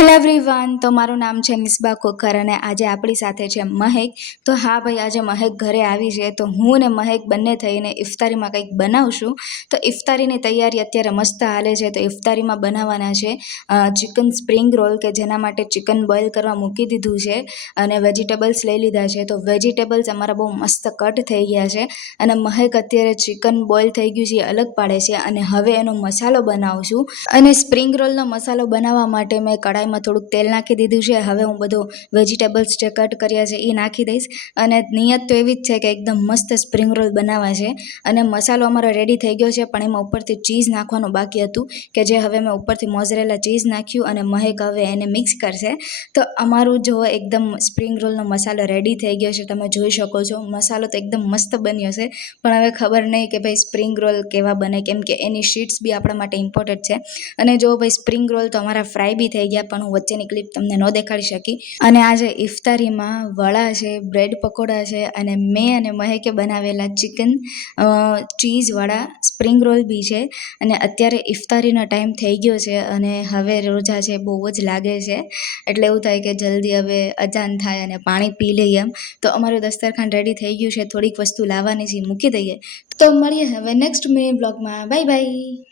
Hello everyone, તો મારું નામ છે મિસબા ખોખર અને આજે આપણી સાથે છે મહેક. તો હા ભાઈ, આજે મહેક ઘરે આવી છે તો હું ને મહેક બંને થઈને ઇફતારીમાં કંઈક બનાવશું. તો ઇફતારીની તૈયારી અત્યારે મસ્ત હાલે છે. તો ઇફતારીમાં બનાવવાના છે ચિકન સ્પ્રિંગ રોલ, કે જેના માટે ચિકન બોઇલ કરવા મૂકી દીધું છે અને વેજીટેબલ્સ લઈ લીધા છે. તો વેજીટેબલ્સ અમારા બહુ મસ્ત કટ થઈ ગયા છે અને મહેક અત્યારે ચિકન બોઇલ થઈ ગયું છે એ અલગ પાડે છે અને હવે એનો મસાલો બનાવશું. અને સ્પ્રિંગ રોલનો મસાલો બનાવવા માટે મેં કડાઈમાં થોડુંક તેલ નાખી દીધું છે. હવે હું બધો વેજીટેબલ્સ જે કટ કર્યા છે એ નાખી દઈશ અને નિયત તો એવી જ છે કે એકદમ મસ્ત સ્પ્રિંગ રોલ બનાવવા છે. અને મસાલો અમારો રેડી થઈ ગયો છે, પણ એમાં ઉપરથી ચીઝ નાખવાનું બાકી હતું, કે જે હવે મેં ઉપરથી મોઝરેલા ચીઝ નાખ્યું અને મહેક હવે એને મિક્સ કરશે. તો અમારું જો એકદમ સ્પ્રિંગ રોલનો મસાલો રેડી થઈ ગયો છે, તમે જોઈ શકો છો. મસાલો તો એકદમ મસ્ત બન્યો છે, પણ હવે ખબર નહીં કે ભાઈ સ્પ્રિંગ રોલ કેવા બને, કેમ કે એની શીટ્સ બી આપણા માટે ઇમ્પોર્ટન્ટ છે. અને જો ભાઈ સ્પ્રિંગ રોલ તો અમારા ફ્રાય બી થઈ ગયા, પણ હું વચ્ચેની ક્લિપ તમને ન દેખાડી શકી. અને આજે ઇફતારીમાં વડા છે, બ્રેડ પકોડા છે અને મેં અને મહેકે બનાવેલા ચિકન ચીઝ વડા સ્પ્રિંગ રોલ બી છે. અને અત્યારે ઇફતારીનો ટાઈમ થઈ ગયો છે અને હવે રોજા છે બહુ જ લાગે છે, એટલે એવું થાય કે જલ્દી હવે અજાન થાય અને પાણી પી લઈએ એમ. તો અમારું દસ્તરખાન રેડી થઈ ગયું છે, થોડીક વસ્તુ લાવવાની છે, મૂકી દઈએ. તો મળીએ હવે નેક્સ્ટ મિની બ્લોગમાં. Bye bye.